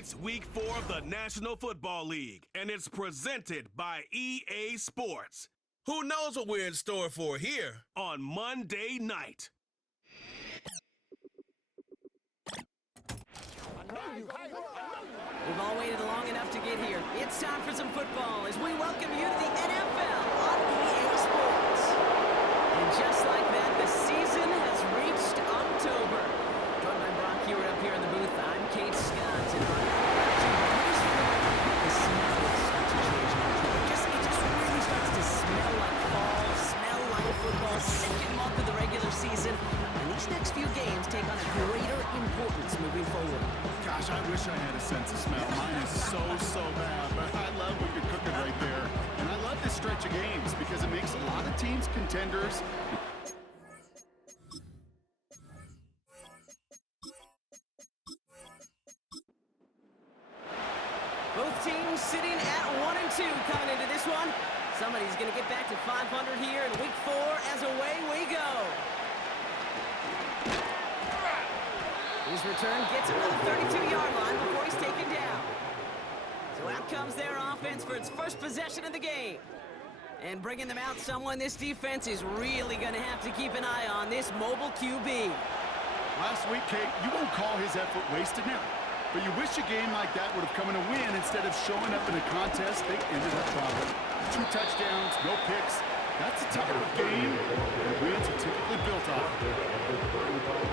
It's week 4 of the National Football League, and it's presented by EA Sports. Who knows what we're in store for here on Monday night? We've all waited long enough to get here. It's time for some football as we welcome you to the NFL on EA Sports. And just like that, the season has reached October. Joined by Brock Hewitt up here in the booth, I'm Kate Scott. And the smell starts to change now. It just really starts to smell like fall, smell like football, second month of the regular season. And these next few games take on a greater importance moving forward. Gosh, I wish I had a sense of smell. Mine is so bad, but I love what you're cooking right there. And I love this stretch of games because it makes a lot of teams contenders. Both teams sitting at 1-2 coming into this one. Somebody's going to get back to 500 here in week 4 as away we go. His return gets him to the 32-yard line before he's taken down. So out comes their offense for its first possession of the game. And bringing them out, someone this defense is really going to have to keep an eye on, this mobile QB. Last week, Kate, you won't call his effort wasted now. But you wish a game like that would have come in a win instead of showing up in a contest they ended up probably. 2 touchdowns, no picks. That's the type of game that wins are typically built off.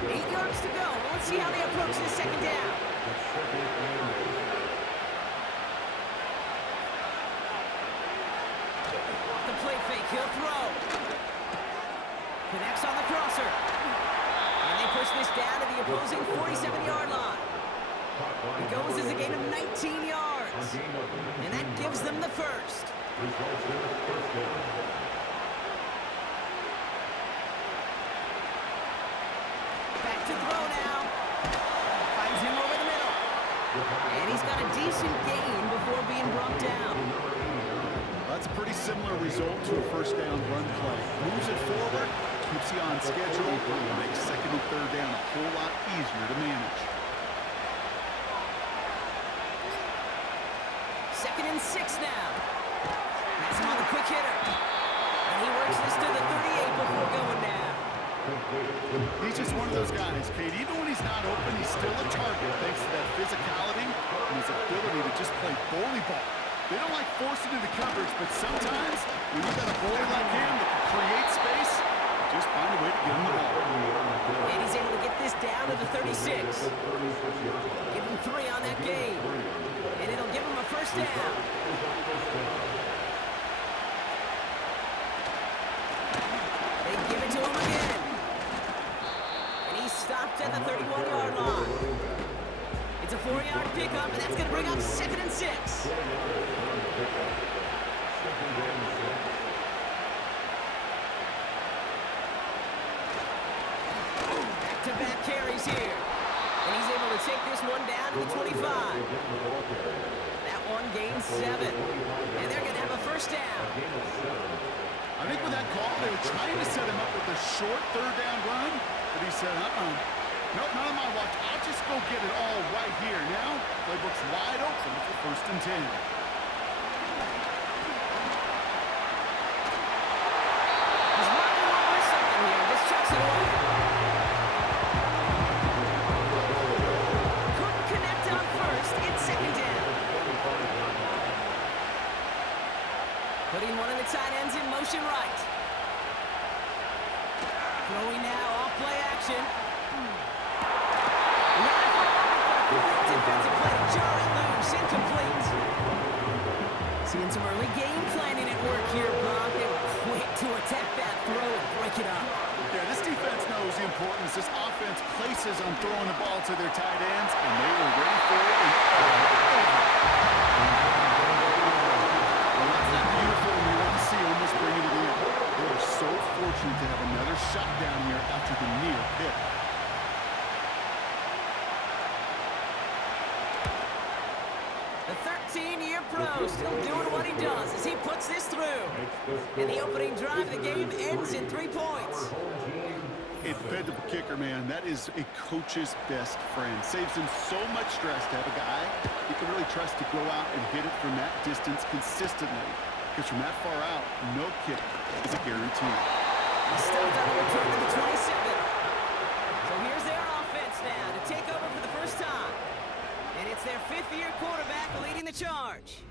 8 yards to go. Let's see how they approach this second down. Off the play fake, he'll throw. Connects on the crosser. And they push this down to the opposing 47-yard line. It goes as a gain of 19 yards. And that gives them the first. Back to throw now. Finds him over the middle. And he's got a decent gain before being brought down. That's a pretty similar result to a first down run play. Moves it forward, keeps you on schedule, and makes second and third down a whole lot easier to manage. 2nd and 6 now. Has him on the quick hitter. And he works this to the 38 before going down. He's just one of those guys, Kate. Even when he's not open, he's still a target thanks to that physicality and his ability to just play bully ball. They don't like forcing into coverage, but sometimes when you've got a bully like him that can create space, just find a way to get him the ball. And he's able to get this down to the 36. Give him 3 on that game. And it'll give him a first down. They give it to him again. And he's stopped at the 31-yard line. It's a 4-yard pickup, and that's going to bring up 2nd and 6. Back-to-back carries here. And he's able to take this one down to the 25. That one gains 7. And they're going to have a first down. I think with that call, they were trying to set him up with a short third down run, but he said, nope, not on my watch. I'll just go get it all right here. Now, playbook's wide open for 1st and 10. He's running over something here. Just chucks it away. Couldn't connect on first. It's 2nd down. Putting one of the tight ends in motion right. Throwing now off play action. Defensive play, jarring loose, incomplete. Seeing some early game planning at work here, Brock. They were quick to attack that throw and break it up. Yeah, this defense knows the importance this offense places on throwing the ball to their tight ends, and they were ready for it. Well, that's not beautiful, and you want to see almost bringing it in. They are so fortunate to have another shot down here after the near pick. The 13-year pro still doing what he does as he puts this through. And the opening drive of the game ends in 3 points. A dependable kicker, man. That is a coach's best friend. Saves him so much stress to have a guy he can really trust to go out and hit it from that distance consistently. Because from that far out, no kick is a guarantee. Stuffed on the return to the 27. So here's their offense now to take over for the first time. And it's their fifth-year quarterback leading the charge.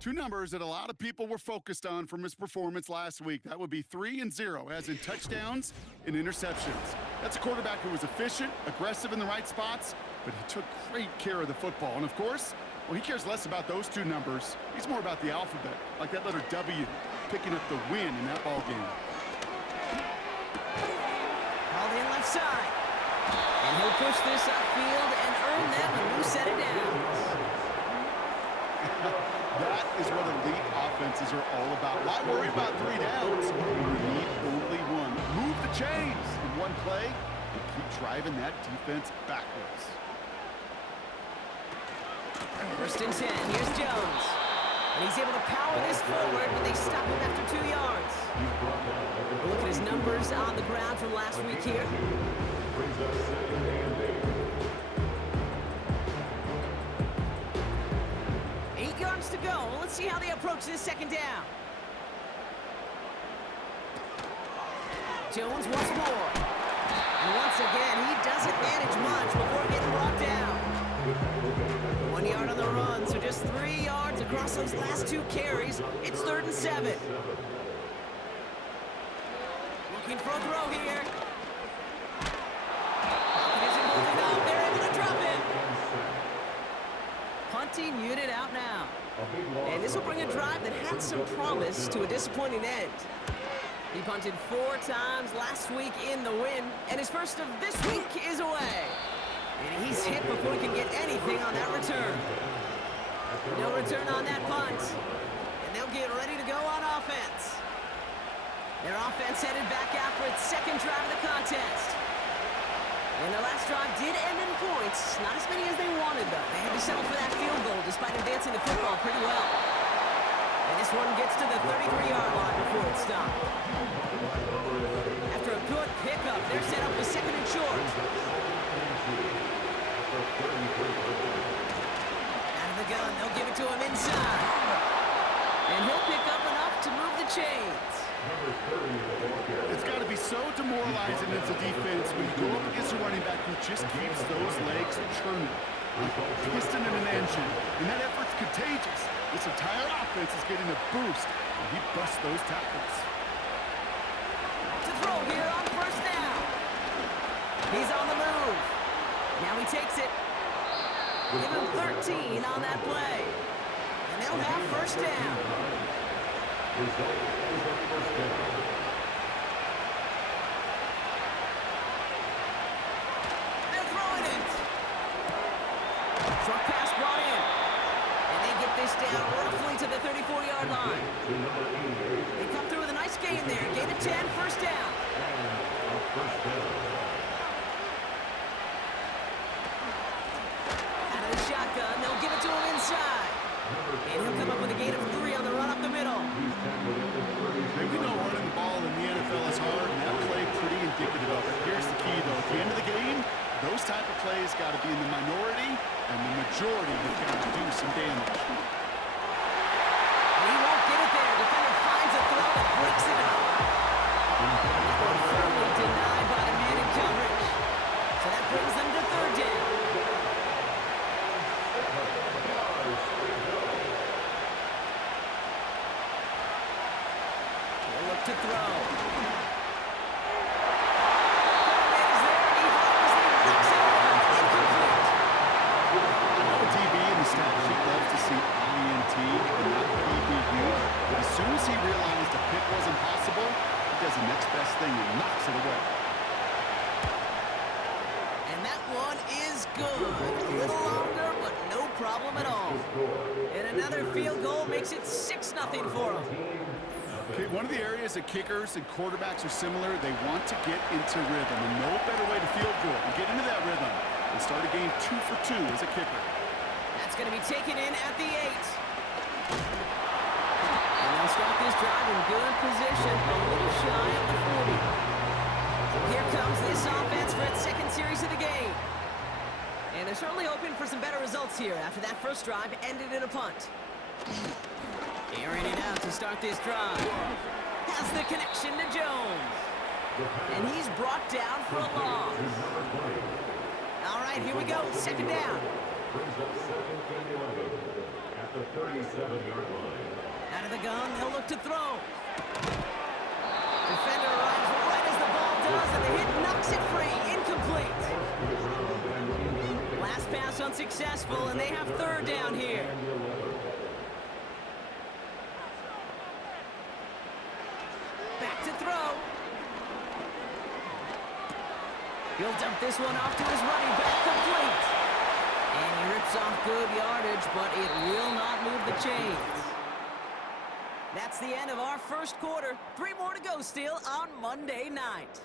Two numbers that a lot of people were focused on from his performance last week. That would be 3 and 0, as in touchdowns and interceptions. That's a quarterback who was efficient, aggressive in the right spots, but he took great care of the football. And of course, well, he cares less about those two numbers. He's more about the alphabet, like that letter W, picking up the win in that ball game. Called in left side. And he'll push this upfield and earn them a new set of downs. That is what elite offenses are all about. Why worry about 3 downs when you need only one? Move the chains in one play and keep driving that defense backwards. First and 10. Here's Jones. And he's able to power this forward, but they stop him after 2 yards. Look at his numbers on the ground from last week here. 8 yards to go. Let's see how they approach this second down. Jones once more. And once again, he doesn't manage much before getting brought down. 1 yard on the run, so just 3 yards across those last 2 carries. It's 3rd and 7. Looking for a throw here. He isn't holding up. They're able to drop it. Punting unit out now. And this will bring a drive that had some promise to a disappointing end. He punted 4 times last week in the win, and his first of this week is away. And he's hit before he can get anything on that return. No return on that punt. And they'll get ready to go on offense. Their offense headed back out for its second drive of the contest. And their last drive did end in points. Not as many as they wanted, though. They had to settle for that field goal despite advancing the football pretty well. And this one gets to the 33-yard line before it's stopped. After a good pickup, they're set up with 2nd and short. Out of the gun, they'll give it to him inside. And he'll pick up enough to move the chains. It's got to be so demoralizing as a defense when you go up against a running back who just keeps those legs churning. Piston in an engine, and that effort's contagious. This entire offense is getting a boost, and he busts those tackles. To throw here on first down. He's on the move. Now he takes it. Give him 13 on that play. And they'll have first down. They're throwing it. Short pass brought in. And they get this down roughly to the 34-yard line. They come through with a nice gain there. Gain of 10, first down. Out of the shotgun, they'll give it to him inside. And he'll come up with a gain of 3 on the run up the middle. Hey, we know running the ball in the NFL is hard, and that play pretty indicative of it. Here's the key, though. At the end of the game, those type of plays got to be in the minority, and the majority have got to do some damage. And he won't get it there. Defender finds a throw that breaks it up. Firmly denied by the man in coverage. So that brings them to 3rd down. They'll look to throw. Stat sheet loves to see INT and not PBU, but as soon as he realized a pick wasn't possible, he does the next best thing and knocks it away. And that one is good. A little longer, but no problem at all. And another field goal makes it 6-0 for them. Okay, one of the areas that kickers and quarterbacks are similar, they want to get into rhythm, and no better way to feel good and get into that rhythm than start a game 2 for 2 as a kicker. That's going to be taken in at the 8. And they'll start this drive in good position, a little shy of the 40. So here comes the they're certainly hoping for some better results here after that first drive ended in a punt. Airing it out to start this drive. Has the connection to Jones. And he's brought down for a loss. All right, here we go. Second down. At the 37-yard line. Out of the gun, they'll look to throw. Defender arrives right as the ball does, and the hit knocks it free. Incomplete. Last pass unsuccessful, and they have third down here. Back to throw. He'll dump this one off to his running back, complete. And he rips off good yardage, but it will not move the chains. That's the end of our first quarter. 3 more to go still on Monday night.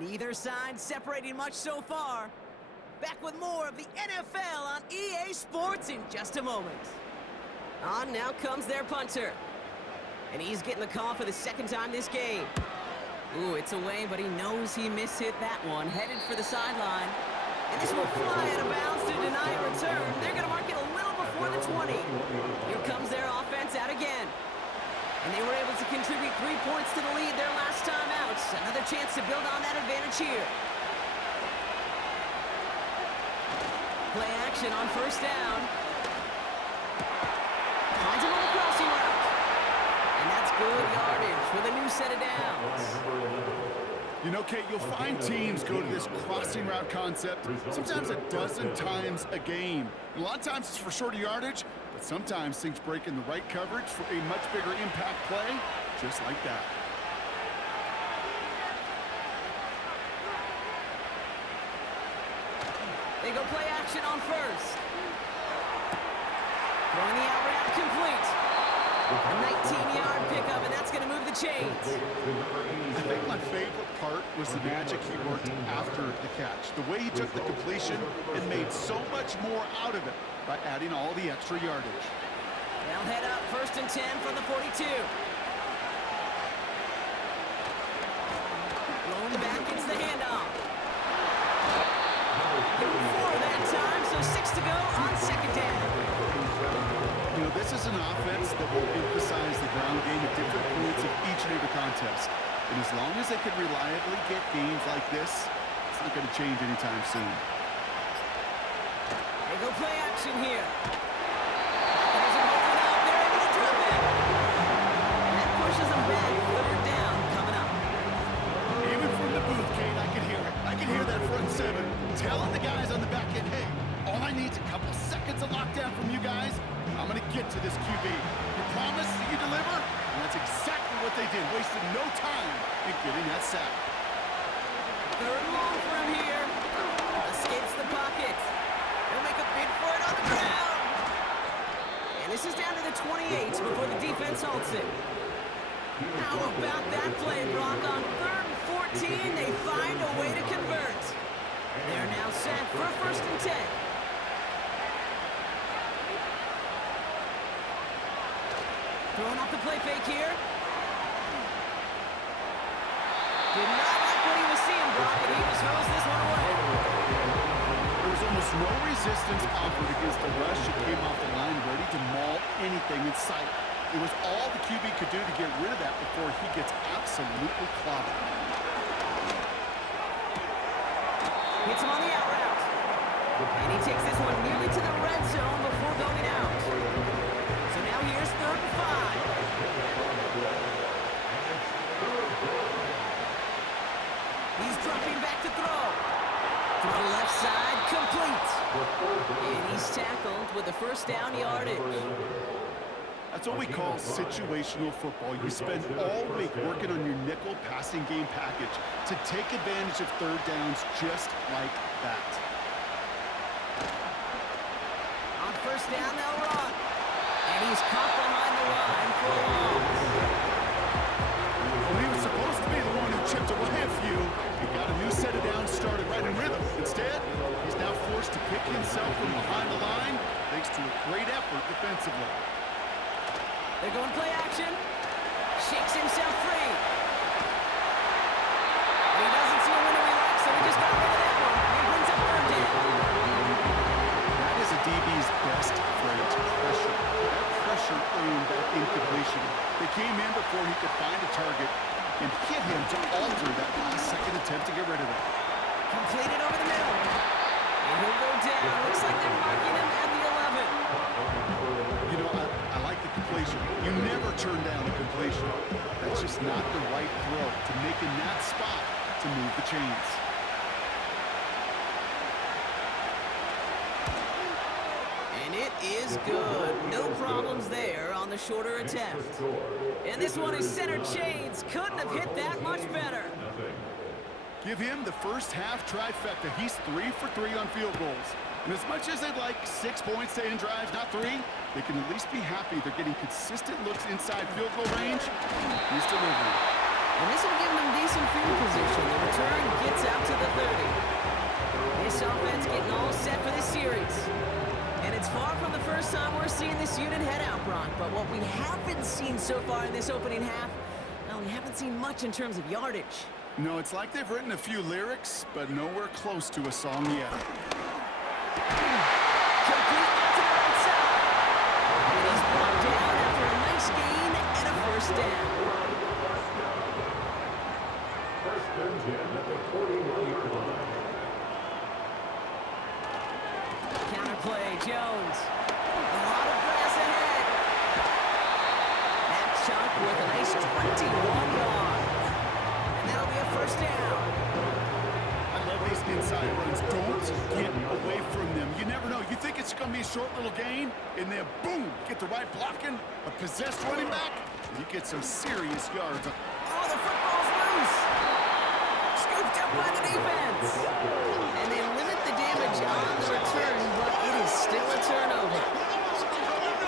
Neither side separating much so far. Back with more of the NFL on EA Sports in just a moment. On now comes their punter. And he's getting the call for the second time this game. Ooh, it's away, but he knows he mishit that one. Headed for the sideline. And this will fly out of bounds to deny a return. They're going to mark it a little before the 20. Here comes their offense out again. And they were able to contribute 3 points to the lead their last time out. Another chance to build on that advantage here. Play action on first down. Finds him on the crossing route. And that's good yardage with a new set of downs. You know, Kate, you'll find teams go to this crossing route concept sometimes a dozen times a game. And a lot of times it's for shorter yardage, but sometimes things break in the right coverage for a much bigger impact play, just like that. They go play action on first. Throwing the out route complete. A 19-yard pickup, and that's going to move the chains. I think my favorite part was the magic he worked after the catch. The way he took the completion and made so much more out of it by adding all the extra yardage. They'll head up first and 10 from the 42. Rolling back, it's the handoff. 4 that time, so 6 to go on second down. You know, this is an offense that will emphasize the ground game at different points of each and every contest. And as long as they can reliably get games like this, it's not going to change anytime soon. They go play action here. Packers are holding up. They're able to drop it. And that pushes them back. Third down coming up. Even from the booth, Kate, I can hear it. I can hear that front seven telling the guys on the back end, hey, all I need is a couple seconds of lockdown from you guys. I'm going to get to this QB. You promise, you deliver, and that's exactly what they did. Wasted no time in getting that sack. Third and long for him here. Escapes the pocket. They'll make a bid for it on the ground. And this is down to the 28 before the defense halts it. How about that play, Brock? On 3rd and 14, they find a way to convert. They're now set for first and 10. Throwing off the play fake here. Did not like what he was seeing, Brock, and he just throws this one away. There was almost no resistance offered against the rush. It came off the line ready to maul anything in sight. It was all the QB could do to get rid of that before he gets absolutely clobbered. Hits him on the out route. And he takes this one nearly to the red zone before going out. So now here's 3rd and 5. He's dropping back to throw. Throw left side, complete. And he's tackled with a first down yardage. That's what we call situational football. You spend all week working on your nickel passing game package to take advantage of third downs just like that. On first down, they'll run. And he's caught behind the line for a loss. Well, he was supposed to be the one who chipped away a few. He got a new set of downs started right in rhythm. Instead, he's now forced to pick himself from behind the line thanks to a great effort defensively. They're going play action. Shakes himself free. And he doesn't see a winner he likes, so he just got rid of that one. He brings up 3rd down. attempt to get rid of it. Completed over the middle. And he'll go down. Looks like they're marking him at the 11. You know, I like the completion. You never turn down a completion. That's just not the right throw to make in that spot to move the chains. And it is good. No problems there on the shorter attempt. And this one is center chains. Couldn't have hit that much better. Give him the first half trifecta. He's 3 for 3 on field goals. And as much as they'd like 6 points to end drives, not 3, they can at least be happy they're getting consistent looks inside field goal range. He's delivering. And this will give them decent field position. The return gets out to the 30. This offense getting all set for this series. And it's far from the first time we're seeing this unit head out, Brock. But what we haven't seen so far in this opening half, well, we haven't seen much in terms of yardage. No, it's like they've written a few lyrics, but nowhere close to a song yet. Complete to the right side. And he's brought down after a nice gain and a first down. First and 10 at the 41-yard line. Counterplay, Jones. A lot of grass ahead. Matt Chuck with a nice 21 yards. And that'll be a first down. I love these inside runs. Don't get away from them. You never know. You think it's going to be a short little gain, and then boom, get the right blocking, a possessed running back, and you get some serious yards. Oh, the football's loose. Scooped up by the defense. And they limit the damage on the return, but it is still a turnover.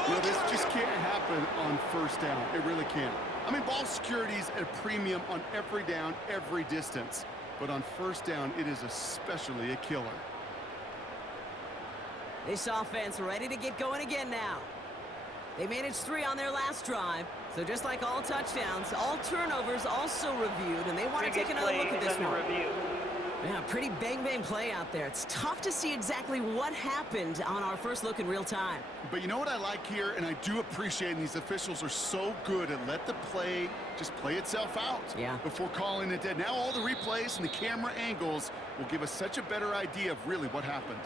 You know, this just can't happen on first down. It really can't. I mean, ball security's at a premium on every down, every distance. But on first down, it is especially a killer. This offense ready to get going again now. They managed 3 on their last drive. So just like all touchdowns, all turnovers also reviewed, and they want to take another look at this one. Yeah, pretty bang-bang play out there. It's tough to see exactly what happened on our first look in real time. But you know what I like here, and I do appreciate, and these officials are so good at let the play just play itself out before calling it dead. Now all the replays and the camera angles will give us such a better idea of really what happened.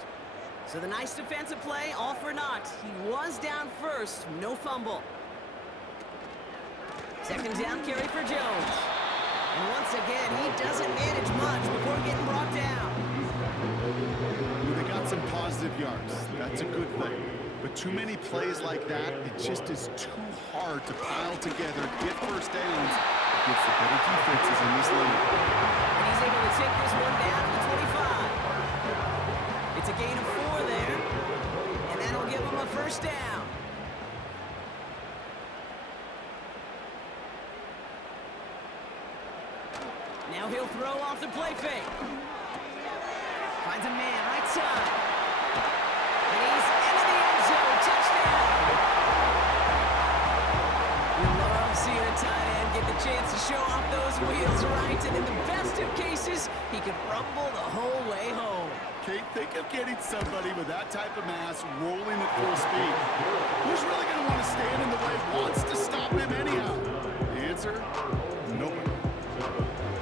So the nice defensive play, all for naught. He was down first, no fumble. Second down carry for Jones. And once again, he doesn't manage much before getting brought down. They got some positive yards. That's a good thing. But too many plays like that, it just is too hard to pile together, get first downs against the better defenses in this league. And he's able to take this one down to the 25. It's a gain of 4 there. And that'll give him a first down. Now he'll throw off the play fake. Finds a man right side. And he's into the end zone. Touchdown. You love seeing a tight end get the chance to show off those wheels right. And in the best of cases, he could rumble the whole way home. Kate, think of getting somebody with that type of mass rolling at full speed. Who's really going to want to stand in the way, wants to stop him anyhow? The answer, nobody.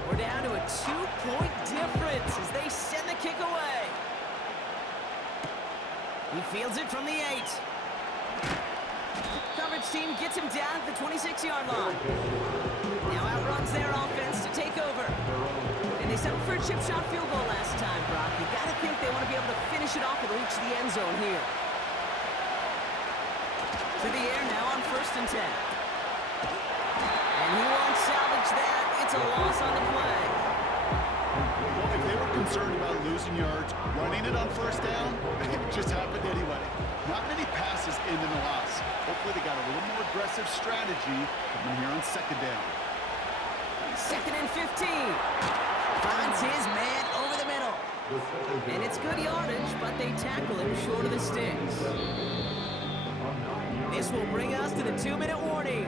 We're down to a 2-point difference as they send the kick away. He fields it from the 8. Coverage team gets him down at the 26-yard line. Now outruns their offense to take over. And they settled for a chip shot field goal last time, Brock. You gotta think they want to be able to finish it off and reach the end zone here. To the air now on 1st and 10. And he won't salvage that. It's a loss on the play. Well, if they were concerned about losing yards, running it on first down, it just happened anyway. Not many passes end in a loss. Hopefully they got a little more aggressive strategy coming here on second down. 2nd and 15. Finds his man over the middle. And it's good yardage, but they tackle him short of the sticks. This will bring us to the 2-minute warning.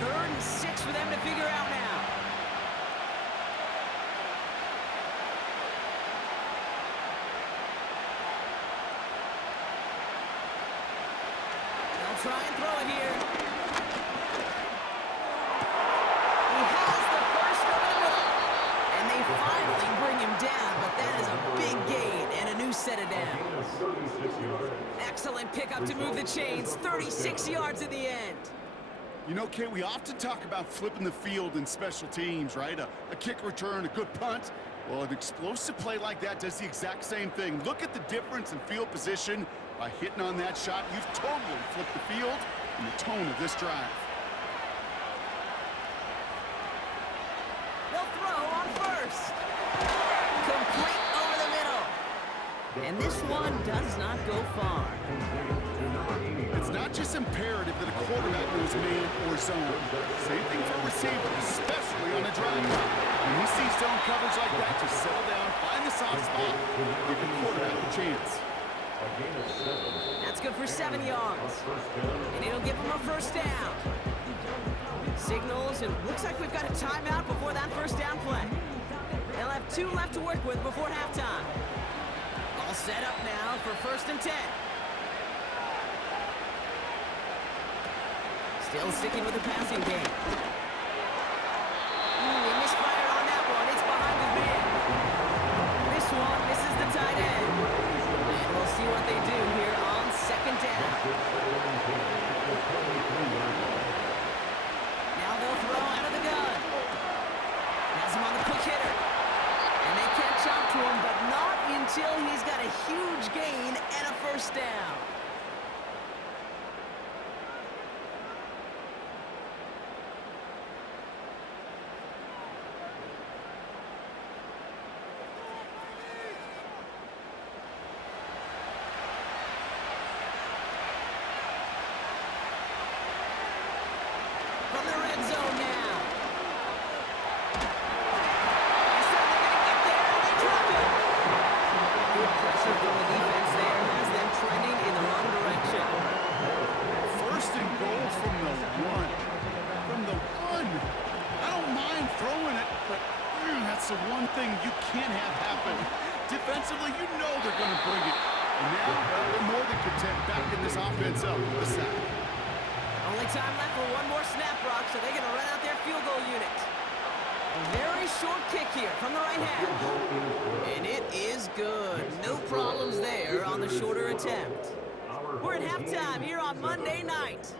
3rd and 6 for them to figure out now. They'll try and throw it here. 36 yards. Excellent pickup to move the chains. 36 yards in the end. You know, Kate, we often talk about flipping the field in special teams, right? A kick return, a good punt. Well, an explosive play like that does the exact same thing. Look at the difference in field position. By hitting on that shot, you've totally flipped the field and the tone of this drive. They'll throw on first. Complete over the middle. And this one does not go far. It's not just imperative that a quarterback knows man or zone. Same thing for a receiver, especially on a drive. When he sees zone coverage like that, just settle down, find the soft spot, give the quarterback a chance. That's good for 7 yards. And it'll give them a first down. Signals, and looks like we've got a timeout before that first down play. They'll have 2 left to work with before halftime. All set up now for 1st and 10. Still sticking with the passing game. He misfired on that one. It's behind the man. This one misses the tight end. And we'll see what they do here on 2nd down. Now they'll throw out of the gun. Has him on the quick hitter. And they catch up to him, but not until he's got a huge gain and a first down. From the red zone now. They're certainly going to get there, and they drop it. Good pressure from the defense there has them trending in the wrong direction. 1st and goal from the 1. From the 1. I don't mind throwing it, but that's the one thing you can't have happen. Defensively, you know they're going to bring it. And now, they're more than content backing this offense up with a sack. Only time left for one more snap, Brock, so they're going to run out their field goal unit. A very short kick here from the right half. And it is good. No problems there on the shorter attempt. We're at halftime here on Monday night,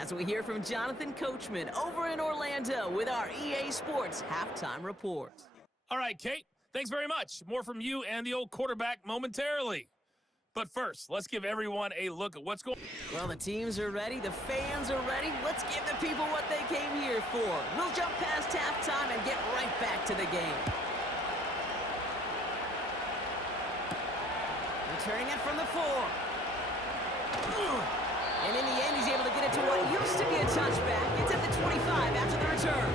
as we hear from Jonathan Coachman over in Orlando with our EA Sports Halftime Report. All right, Kate, thanks very much. More from you and the old quarterback momentarily. But first, let's give everyone a look at what's going on. Well, the teams are ready, the fans are ready. Let's give the people what they came here for. We'll jump past halftime and get right back to the game. Returning it from the 4. And in the end, he's able to get it to what used to be a touchback. It's at the 25 after the return.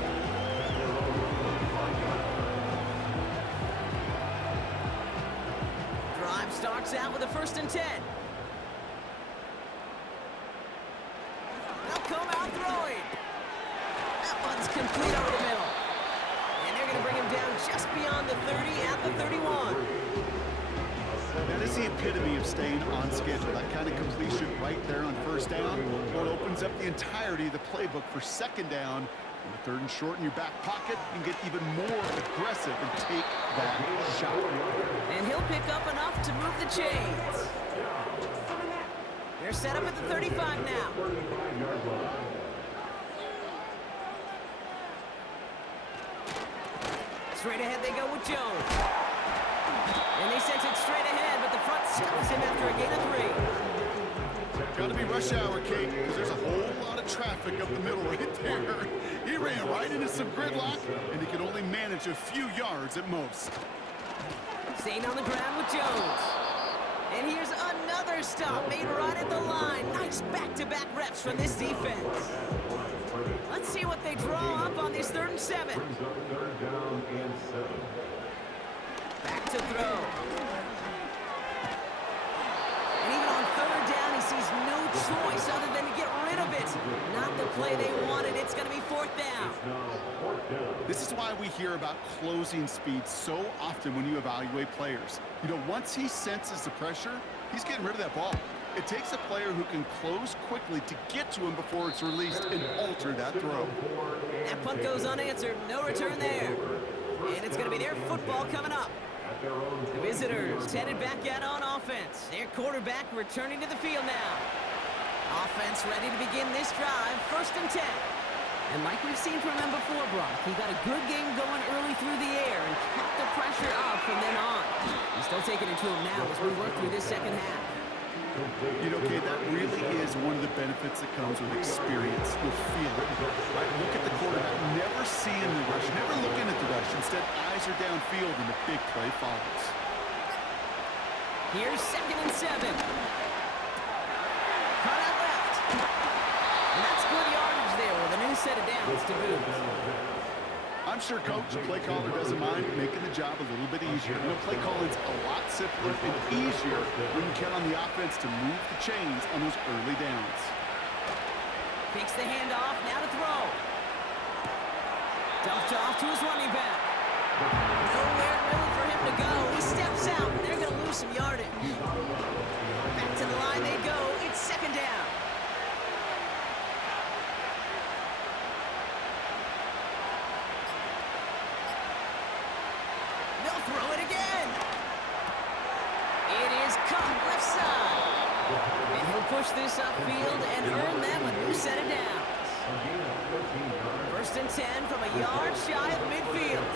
Drive starts out with a 1st and 10. They'll come out throwing. That one's complete over the middle. And they're going to bring him down just beyond the 30 at the 31. That is the epitome of staying on schedule. That kind of completion right there on 1st down. Well, it opens up the entirety of the playbook for 2nd down. And the 3rd and short in your back pocket, you can get even more aggressive and take that shot. And he'll pick up enough to move the chains. They're set up at the 35 now. Straight ahead they go with Jones. And they sent it straight ahead, but the front stops him after a gain of 3. Got to be rush hour, Kate, because there's a whole lot of traffic up the middle right there. He ran right into some gridlock, and he could only manage a few yards at most. Staying on the ground with Jones. And here's another stop made right at the line. Nice back-to-back reps from this defense. Let's see what they draw up on this 3rd and 7. Back to throw. And even on 3rd down, he sees no choice other than to get rid of it. Not the play they wanted. It's going to be 4th down. This is why we hear about closing speed so often when you evaluate players. You know, once he senses the pressure, he's getting rid of that ball. It takes a player who can close quickly to get to him before it's released and alter that throw. That punt goes unanswered. No return there. And it's going to be their football coming up. at their own The visitors headed back out on offense. Their quarterback returning to the field now. Offense ready to begin this drive, 1st and 10. And like we've seen from him before, Brock, he got a good game going early through the air and kept the pressure up from then on. He's still taking it to him now as we work through this second half. You know, Kay, that really is one of the benefits that comes with experience. You'll feel it. Right? Look at the quarterback, never seeing the rush, never looking at the rush. Instead, eyes are downfield and the big play follows. Here's 2nd and 7. Cut out left. And that's good yardage there with a new set of downs to boot. I'm sure Coach, the play caller, doesn't mind making the job a little bit easier. You know, play calling's a lot simpler and easier when you count on the offense to move the chains on those early downs. Takes the handoff, now to throw. Dumped off to his running back. Nowhere really for him to go. He steps out, and they're going to lose some yardage. Back to the line they go. It's 2nd down. They'll throw it again. It is caught left side. And he'll push this upfield and earn them a new set of downs. 1st and 10 from a yard shy of midfield.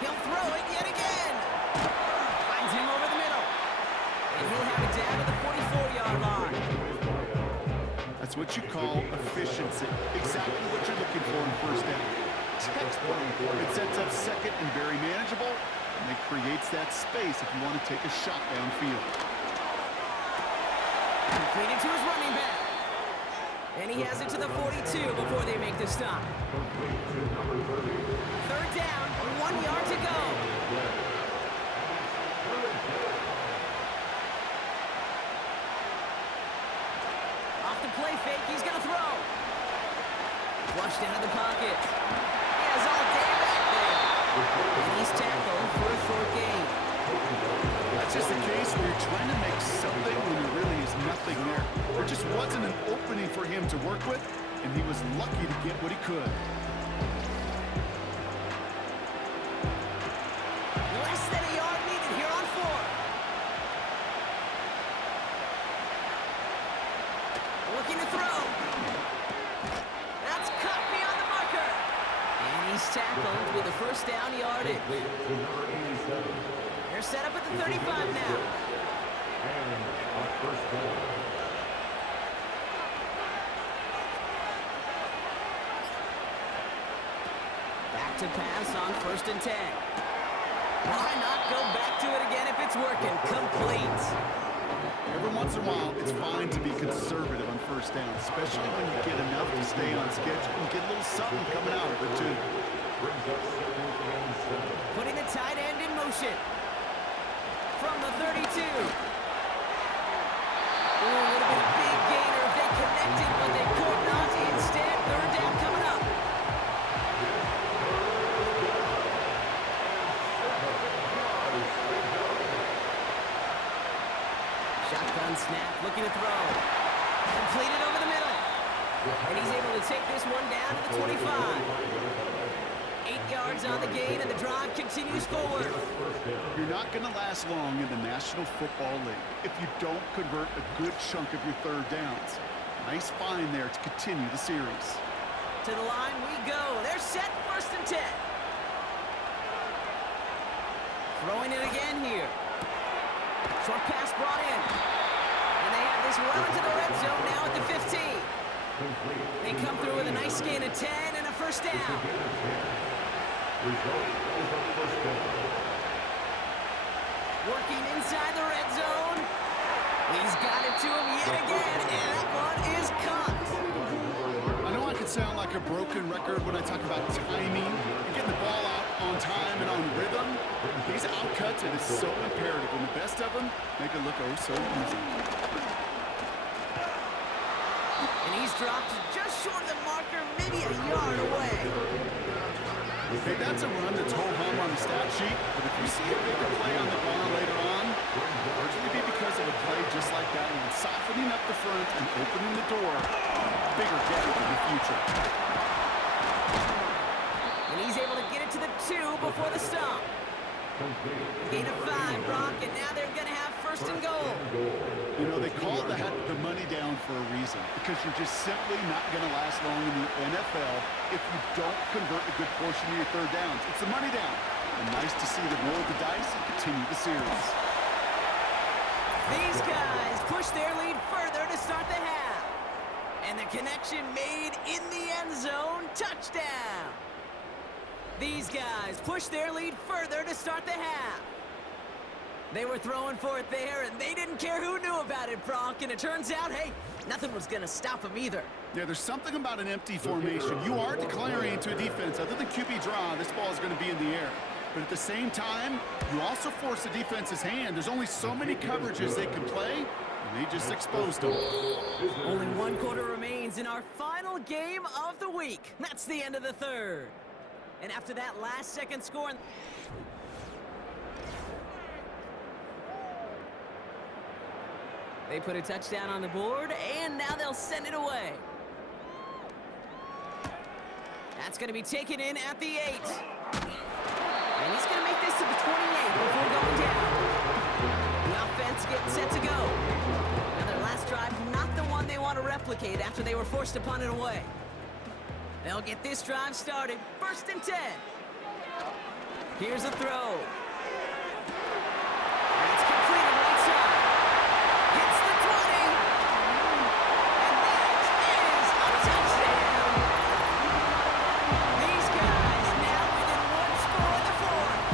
He'll throw it yet again. Finds him over the middle. And he'll have it down to the 44-yard line. That's what you call efficiency. Exactly what you're looking for in 1st down. Textbook. It sets up 2nd and very manageable, and it creates that space if you want to take a shot downfield. Completed to his running back. And he has it to the 42 before they make the stop. 3rd down, 1 yard to go. Off the play fake, he's going to throw. Flushed out of the pocket. He has all day back there. And he's tackled for a short gain. That's just the case where you're trying to make something when there really is nothing there. There just wasn't an opening for him to work with, and he was lucky to get what he could. Less than a yard needed here on 4th. Looking to throw. That's cut beyond the marker. And he's tackled with a 1st down yardage. They're set up at the 35 now. Back to pass on 1st and 10. Why not go back to it again if it's working? Complete. Every once in a while, it's fine to be conservative on 1st down, especially when you get enough to stay on schedule and get a little something coming out of it, too. Putting the tight end in motion. From the 32. Ooh, would have been a big gainer if they connected, but they could not. Instead, 3rd down coming up. Shotgun snap, looking to throw. Completed over the middle. And he's able to take this one down to the 25. 8 yards on the gain, and the drive continues forward. You're not going to last long in the National Football League if you don't convert a good chunk of your 3rd downs. Nice find there to continue the series. To the line we go. They're set, 1st and 10. Throwing it again here. Short pass brought in. And they have this well into the red zone now at the 15. They come through with a nice gain of 10 and a 1st down. Working inside the red zone. He's got it to him yet again, and that one is caught. I know I can sound like a broken record when I talk about timing and getting the ball out on time and on rhythm. These outcuts, it is so imperative, and the best of them make it look oh so easy. And he's dropped just short of the marker, maybe a yard away. Hey, that's a run that's ho-hum on the stat sheet, but if you see a bigger play on the ball later on, largely be because of a play just like that one, softening up the front and opening the door, bigger gap in the future. And he's able to to the 2 before the stop. Gain of 5, Brock, and now they're going to have first and goal. You know, they call that the money down for a reason, because you're just simply not going to last long in the NFL if you don't convert a good portion of your third downs. It's the money down. And nice to see them roll the dice and continue the series. These guys push their lead further to start the half. And the connection made in the end zone. Touchdown. These guys push their lead further to start the half. They were throwing for it there, and they didn't care who knew about it, Brock. And it turns out, hey, nothing was going to stop them either. Yeah, there's something about an empty formation. You are declaring to a defense, other than QB draw, this ball is going to be in the air. But at the same time, you also force the defense's hand. There's only so many coverages they can play, and they just exposed them. Only 1 quarter remains in our final game of the week. That's the end of the third. And after that last-second score... They put a touchdown on the board, and now they'll send it away. That's going to be taken in at the 8. And he's going to make this to the 28 before going down. The offense getting set to go. Now their last drive, not the one they want to replicate after they were forced to punt it away. They'll get this drive started. 1st and 10. Here's a throw. It's completed right side. Hits the 20. And that is a touchdown. These guys now within 1 score in the 4th.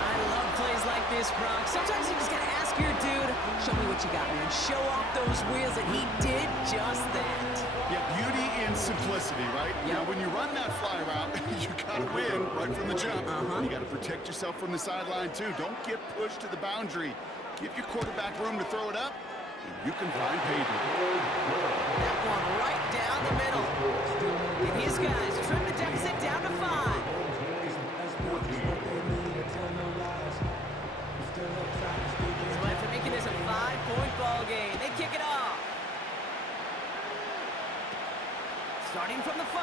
I love plays like this, Brock. Sometimes you just got to ask your dude, show me what you got, man. Show off those wheels, and he did just that. Yeah, beauty in simplicity, right? Yep. Now, when you run that fly route, you got to win right from the jump. You got to protect yourself from the sideline, too. Don't get pushed to the boundary. Give your quarterback room to throw it up, and you can find pavement. That one right down the middle. And his guys trim the deficit down to 5. So after making this a 5-point ball game, they kick it off. Starting from the 5.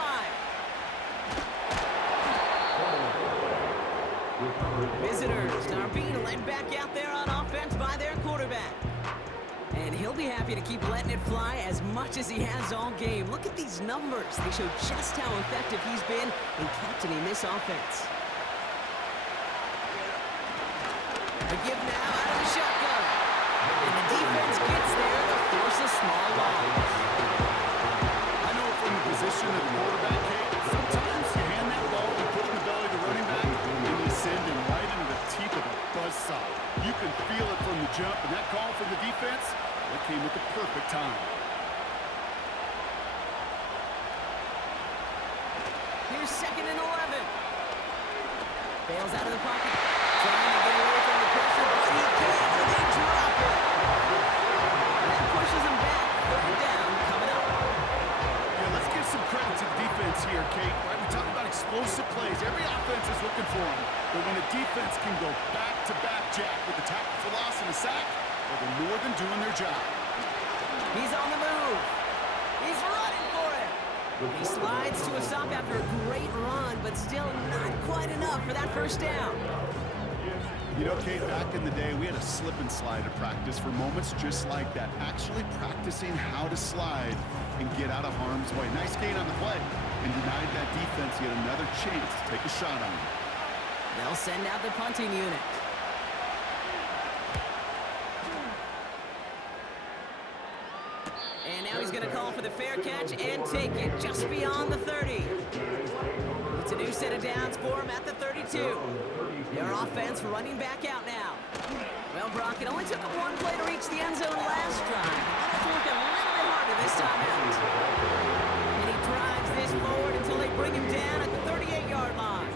Visitors are being led back out there on offense by their quarterback. And he'll be happy to keep letting it fly as much as he has all game. Look at these numbers. They show just how effective he's been in captaining this offense. The give now out of the shotgun. And the defense gets there to force a small loss. I know from the position of the quarterback, Kate, sometimes you hand that ball and put it in the belly of the running back, and you send him right into the teeth of a buzzsaw. You can feel it from the jump, and that call from the defense, that came at the perfect time. Here's 2nd and 11. Bails out of the pocket, trying to get away from the pressure, but he can't, and they drop it. And that pushes him back. 3rd down coming up. Yeah, let's give some credit to the defense here, Kate. Right? We talk about explosive plays. Every offense is looking for them. But when a defense can go back-to-back, Jack, with the tackle for loss and a sack, well, they're more than doing their job. He's on the move. He's running for it. He slides to a stop after a great run, but still not quite enough for that 1st down. You know, Kate, back in the day, we had a slip and slide at practice for moments just like that. Actually practicing how to slide and get out of harm's way. Nice gain on the play, and denied that defense yet another chance to take a shot on him. They'll send out the punting unit. And now he's going to call for the fair catch and take it just beyond the 30. It's a new set of downs for him at the 32. Their offense running back out now. Well, Brock, it only took him 1 play to reach the end zone last drive. It's working a little bit harder this time out. And he drives this forward until they bring him down at the 38-yard line.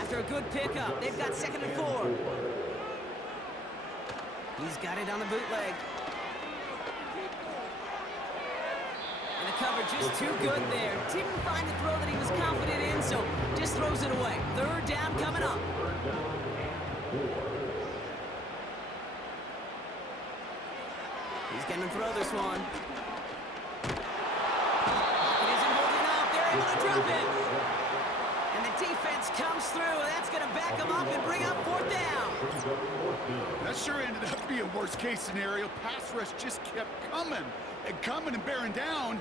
After a good pickup, they've got 2nd and 4. He's got it on the bootleg. And the coverage is too good there. Didn't find the throw that he was confident in, so just throws it away. 3rd down coming up. He's going to throw this one. Pocket isn't holding up. They're able to drop it. And the defense defense comes through. That's going to back them up and bring up fourth down. That sure ended up being worst-case scenario. Pass rush just kept coming and bearing down,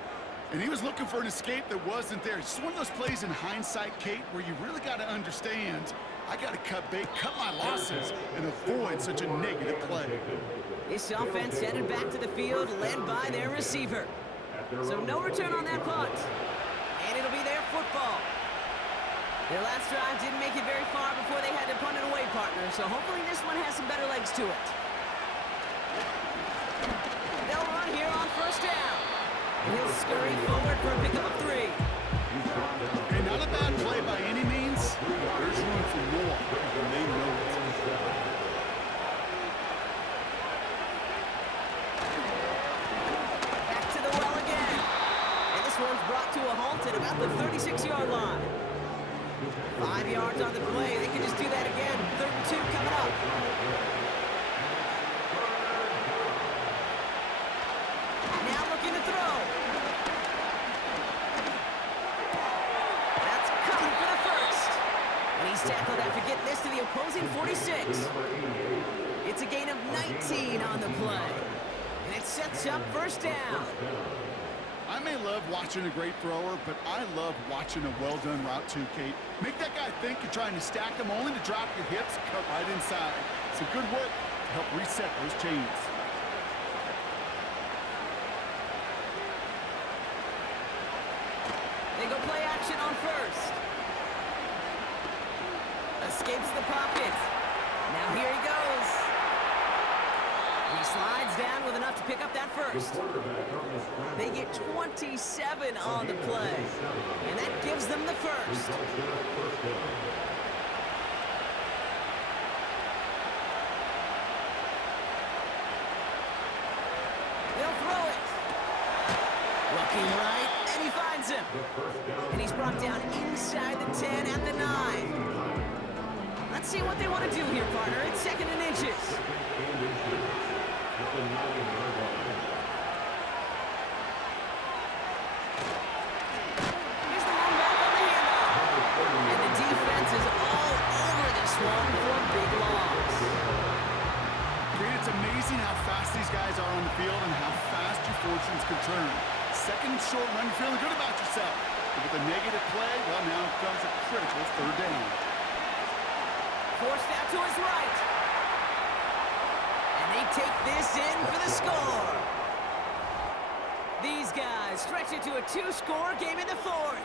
and he was looking for an escape that wasn't there. It's just one of those plays in hindsight, Kate, where you really got to understand, I got to cut bait, cut my losses, and avoid such a negative play. This offense headed back to the field, led by their receiver. So no return on that punt. And it'll be their football. Their last drive didn't make it very far before they had to punt it away, partner. So hopefully this one has some better legs to it. They'll run here on first down. And he'll scurry forward for a pickup of 3. Hey, not a bad play by any means. There's room for more, and they know it. Back to the well again. And this one's brought to a halt at about the 36-yard line. 5 yards on the play. They can just do that again. 3rd and 2 coming up. Now looking to throw. That's coming for the first. And he's tackled after getting this to the opposing 46. It's a gain of 19 on the play. And it sets up first down. I may love watching a great thrower, but I love watching a well-done route too, Kate. Make that guy think you're trying to stack him only to drop your hips, cut right inside. Some good work to help reset those chains. They go play action on first. Escapes the pocket. Now here he goes. He slides down with enough to pick up that first. They get 27 on the play. And that gives them the first. They'll throw it. Looking right, and he finds him. And he's brought down inside the 10 at the 9. Let's see what they want to do here, partner. It's 2nd and inches. Here's the long back on the handoff. And the defense is all over this one for a big loss. Kate, it's amazing how fast these guys are on the field and how fast your fortunes can turn. 2nd and short run, you're feeling good about yourself. But with a negative play, well, now comes a critical 3rd down. Forced out to his right. And they take this in for the score. These guys stretch it to a 2-score game in the 4th.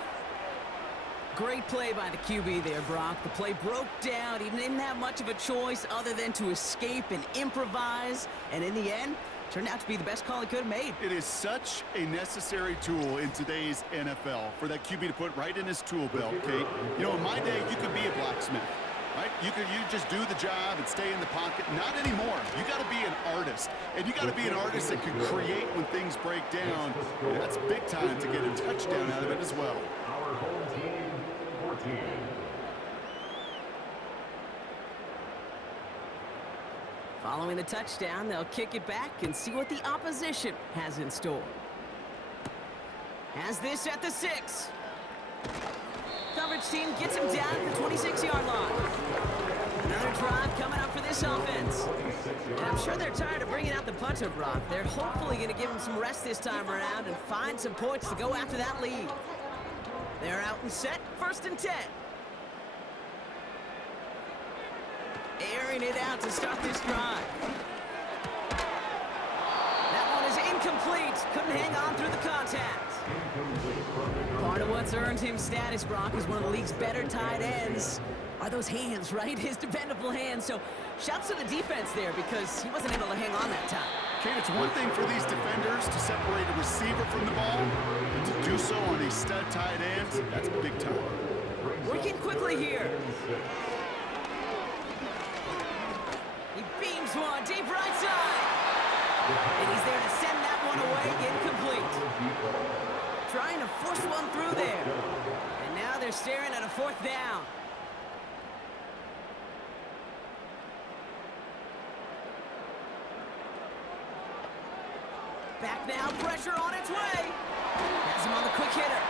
Great play by the QB there, Brock. The play broke down. He didn't have much of a choice other than to escape and improvise. And in the end, turned out to be the best call he could have made. It is such a necessary tool in today's NFL for that QB to put right in his tool belt, Kate. You know, in my day, you could be a blacksmith. Right? You just do the job and stay in the pocket. Not anymore. You got to be an artist. And you got to be an artist that can create when things break down. And that's big time to get a touchdown out of it as well. Our home team, 14. Following the touchdown, they'll kick it back and see what the opposition has in store. Has this at the 6. Coverage team gets him down at the 26-yard line. Another drive coming up for this offense. And I'm sure they're tired of bringing out the punter, Brock. They're hopefully going to give him some rest this time around and find some points to go after that lead. They're out and set, 1st and 10. Airing it out to start this drive. That one is incomplete. Couldn't hang on through the contact. Part of what's earned him status, Brock, is one of the league's better tight ends. Are those hands, right? His dependable hands. So shouts to the defense there because he wasn't able to hang on that time. Kate, it's one thing for these defenders to separate a receiver from the ball, and to do so on a stud tight end, that's big time. Working quickly here. He beams one deep right side. And he's there to send that one away, incomplete. Trying to force one through there. And now they're staring at a 4th down. Back now, pressure on its way. Has him on the quick hitter.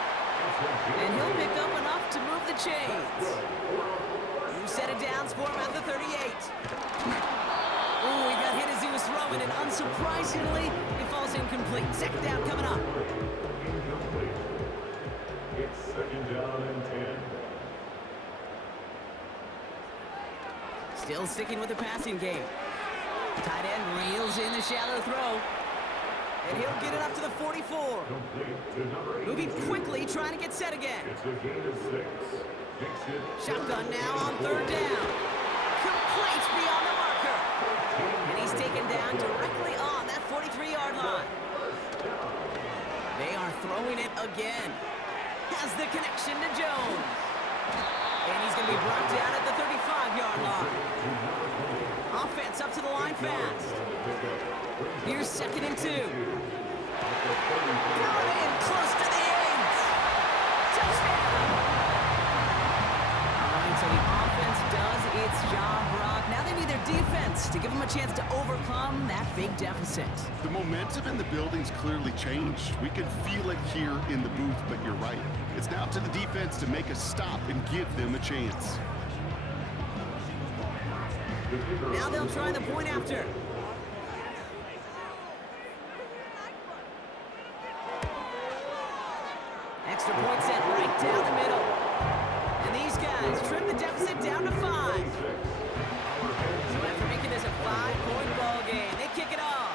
And he'll pick up enough to move the chains. Who set it down for him at the 38. Oh, he got hit as he was throwing, and unsurprisingly, it falls incomplete. Second down coming up. Incomplete. It's second down and 10. Still sticking with the passing game. Tight end reels in the shallow throw. And he'll get it up to the 44. Complete to number 82. Moving quickly, trying to get set again. It's a gain of 6. Makes it Shotgun now on third down. Complete beyond the marker. And he's taken down directly on that 43-yard line. They are throwing it again. Has the connection to Jones. And he's going to be brought down at the 35-yard line. Offense up to the line fast. Here's second and 2. Got in close to the 8. Touchdown. All right, so the offense does its job, Brock. Now they need their defense to give them a chance to overcome that big deficit. The momentum in the building's clearly changed. We can feel it here in the booth, but you're right. It's now to the defense to make a stop and give them a chance. Now they'll try the point after. Extra point set right down the middle. And these guys trim the deficit down to 5. So after making this a 5-point ball game, they kick it off.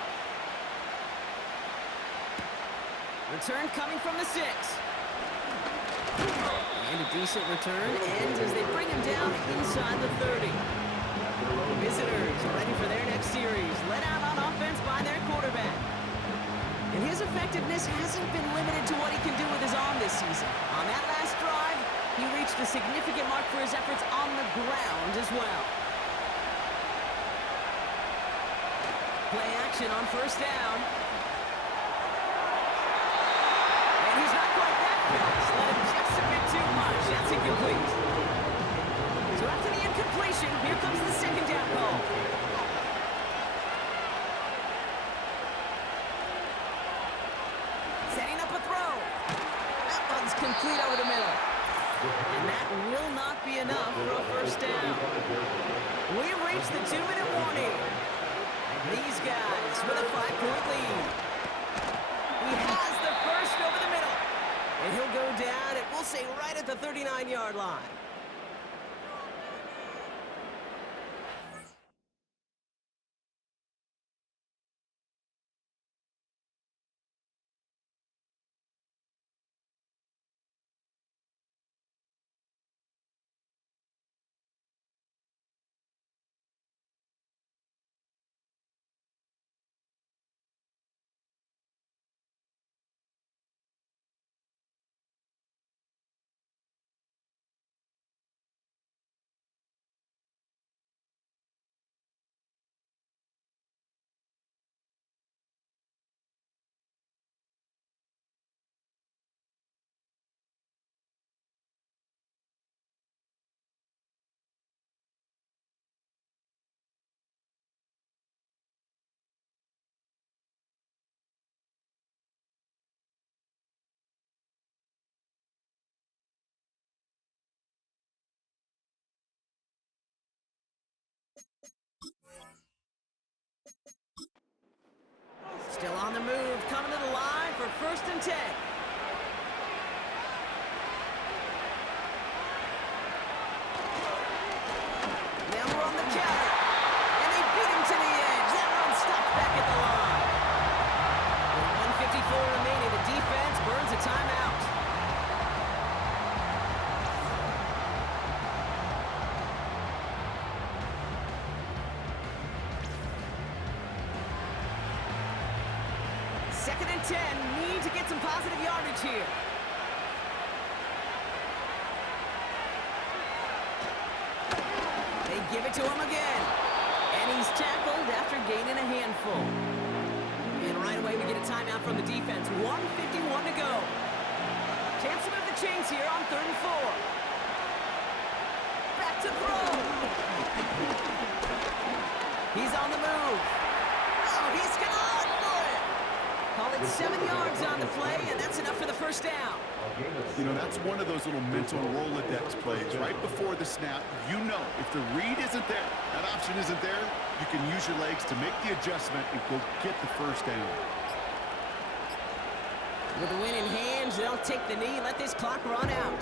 Return coming from the 6. And a decent return ends as they bring him down inside the 30. Visitors ready for their next series, led out on offense by their quarterback. And his effectiveness hasn't been limited to what he can do with his arm this season. On that last drive, he reached a significant mark for his efforts on the ground as well. Play action on first down. And he's not quite that fast. Let him just a bit too much. That's incomplete. So after the incompletion, here comes the second down call. Setting up a throw. That one's complete over the middle. And that will not be enough for a first down. We've reached the 2-minute warning. These guys with a 5-point lead. He has the first over the middle. And he'll go down, and we'll say right at the 39-yard line. Still on the move, coming to the line for first and 10. Now we're on the counter, and they beat him to the edge. That run stopped back at the line. With 1:54 remaining, the defense burns a timeout. Second and 10, need to get some positive yardage here. They give it to him again. And he's tackled after gaining a handful. And right away we get a timeout from the defense. 1:51 to go. Chance to move the chains here on 3rd and 4. Back to throw. He's on the move. Oh, he's gone for it. Call it 7 yards on the play, and that's enough for the first down. You know, that's one of those little mental Rolodex plays. Right before the snap, you know if the read isn't there, that option isn't there, you can use your legs to make the adjustment and go get the first down. With the win in hand, they'll take the knee and let this clock run out.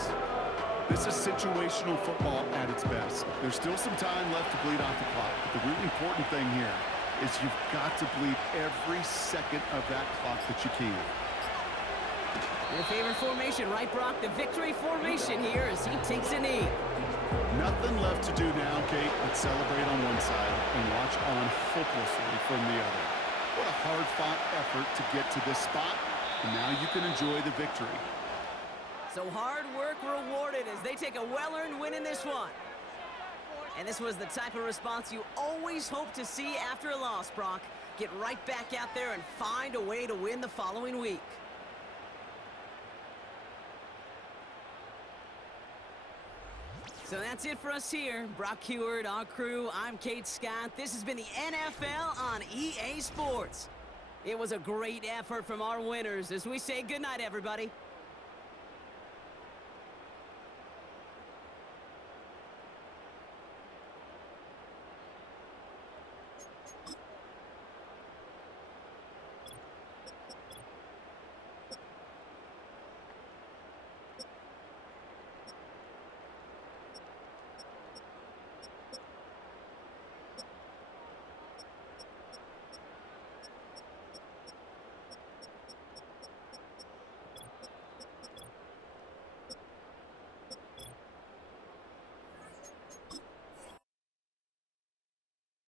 This is situational football at its best. There's still some time left to bleed off the clock, but the really important thing here is you've got to bleed every second of that clock that you can. Your favorite formation, right, Brock? The victory formation here as he takes a knee. Nothing left to do now, Kate, but celebrate on one side and watch on hopelessly from the other. What a hard-fought effort to get to this spot, and now you can enjoy the victory. So hard work rewarded as they take a well-earned win in this one. And this was the type of response you always hope to see after a loss, Brock. Get right back out there and find a way to win the following week. So that's it for us here. Brock Heward, our crew, I'm Kate Scott. This has been the NFL on EA Sports. It was a great effort from our winners as we say goodnight, everybody.